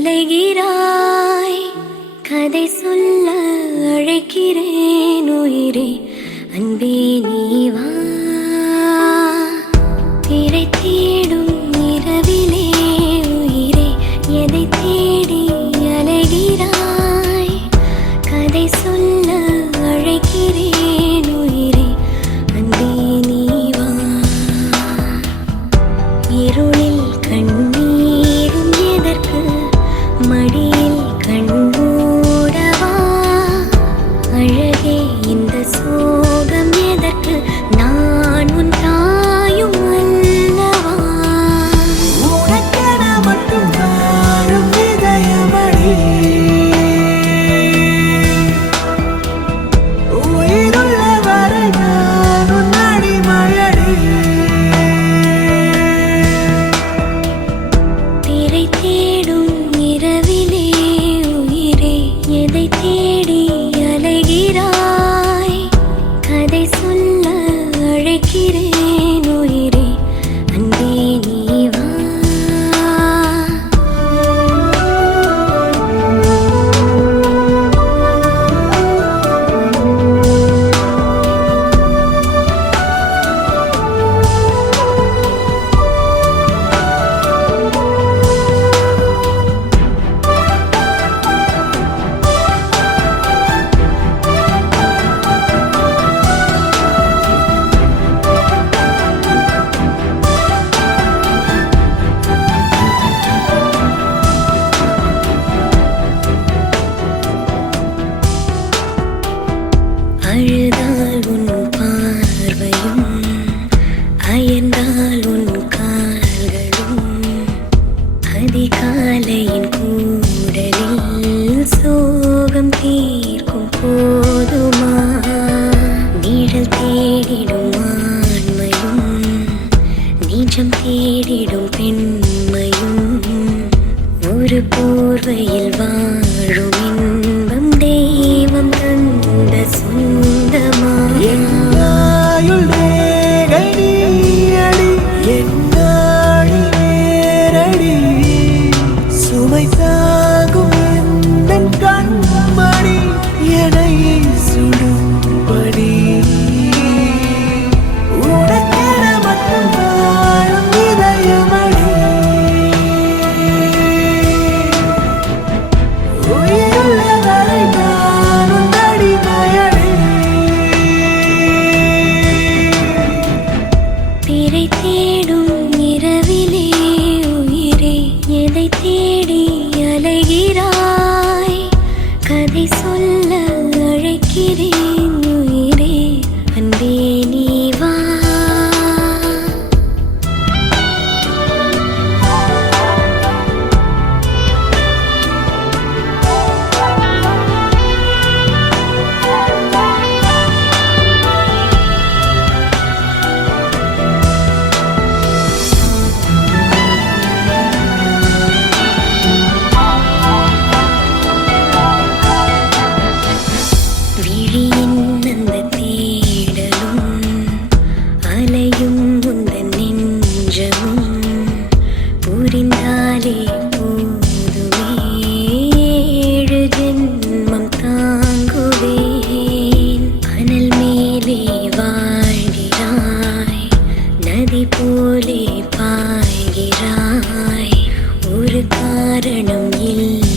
அலைகிறாய். கதை சொல்ல அழைக்கிறேன் உயிரே, அன்பே நீ வா. திரை தேடும் இரவிலே உயிரே, எதை தேடி அலைகிறாய். கதை சொல்ல அழைக்கிறேன் உயிரே, அன்பே நீ வா. இருளில் கண்ணீரும் எதற்கு, மடியில் கண்மூடவா. அழகே இந்த சோகம் எதற்கு, நான் உன் தாயும் அல்லவா. உனக்கென மட்டும் வாழும் இதயமடி, உயிருள்ள வரை நான் உன் அடிமையடி. திரை தேடும் இரவிலே உயிரே, எதை தேடி அலைகிறாய். கதை சொல்ல அழைக்கிறேன் உயிரே, அன்பே நீ வா. அழுதால் உன் பார்வையும், அயர்ந்தால் உன் கால்களும், அதிகாலையின் கூடலில் சோகம் தீர்க்கும் போதுமா. நிழல் தேடிடும் ஆண்மையும், நீச்சம் தேடிடும் பெண்மையும், ஒரு போர்வையில் வாழும் இன்பம் தெய்வம் தந்த சொந்தமா. என்னாயுள் ரேகை நீயடி, என்னாழி நேரடி, சுமை தாங்கும் எந்தன் கண்மணி, என்னை சுடும்படி. உனக்கென மட்டும் வாழும் இதயமடி, உயிருள்ள வரை நான் உன் அடிமையடி. திரை தேடும் இரவிலே உயிரே, எதை தேடி அலைகிறாய். கதை சொல்ல அழைக்கிறேன் உயிரே, அன்பே நீ வா. விழியின் அந்த தேடலும், அலையும் உந்தன் நெஞ்சமும், புரிந்தாலே போதுமே, 7 ஜென்மம் தாங்குவேன். அனல் மேலே வாழ்கிறாய், நதி போலே பாய்கிறாய், ஒரு காரணம் இல்லை